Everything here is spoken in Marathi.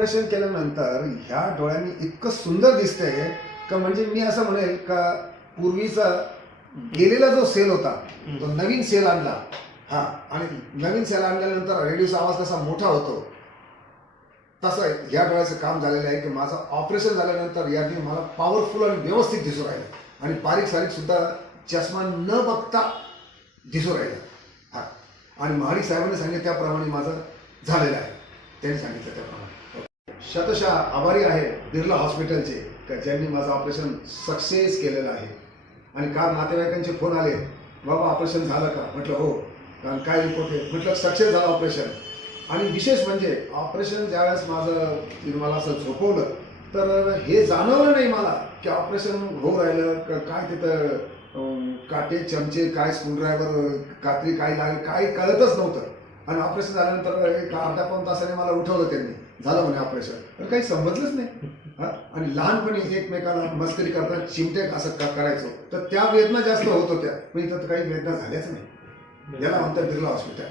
ऑपरेशन केल्यानंतर ह्या डोळ्यांनी इतकं सुंदर दिसतंय का म्हणजे मी असं म्हणेल का पूर्वीचा गेलेला जो सेल होता तो नवीन सेल आणला. हा, आणि नवीन सेल आणल्यानंतर रेडिओचा आवाज कसा मोठा होतो तसं ह्या डोळ्याचं काम झालेलं आहे की माझं ऑपरेशन झाल्यानंतर याने मला पॉवरफुल आणि व्यवस्थित दिसू राहिलं आणि बारीक सारीक सुद्धा चष्मा न बघता दिसू राहिलं. हा, आणि महाडिक साहेबांनी सांगितलं त्याप्रमाणे माझं झालेलं आहे. त्यांनी सांगितलं त्याप्रमाणे शतशः आभारी आहे बिर्ला हॉस्पिटलचे का ज्यांनी माझं ऑपरेशन सक्सेस केलेलं आहे. आणि काल नातेवाईकांचे फोन आले, बाबा ऑपरेशन झालं का? म्हटलं हो. काय रिपोर्ट आहे? म्हटलं सक्सेस झालं ऑपरेशन. आणि विशेष म्हणजे ऑपरेशन ज्यावेळेस माझं मला असं झोपवलं तर हे जाणवलं नाही मला की ऑपरेशन होऊ राहिलं का काय. तिथं काटे चमचे काय स्क्रूड्रायव्हर कात्री काय लागेल काय कळतच नव्हतं. आणि ऑपरेशन झाल्यानंतर एक अर्धा पाऊण तासाने मला उठवलं त्यांनी, झालं म्हणे ऑपरेशन. तर काही समजलंच नाही. आणि लहानपणी एकमेकाला मस्करी करताना चिमटे असं करायचो तर त्या वेदना जास्त होत होत्या, पण इथं काही वेदना झाल्याच नाही. याला म्हणतात बिर्ला हॉस्पिटल.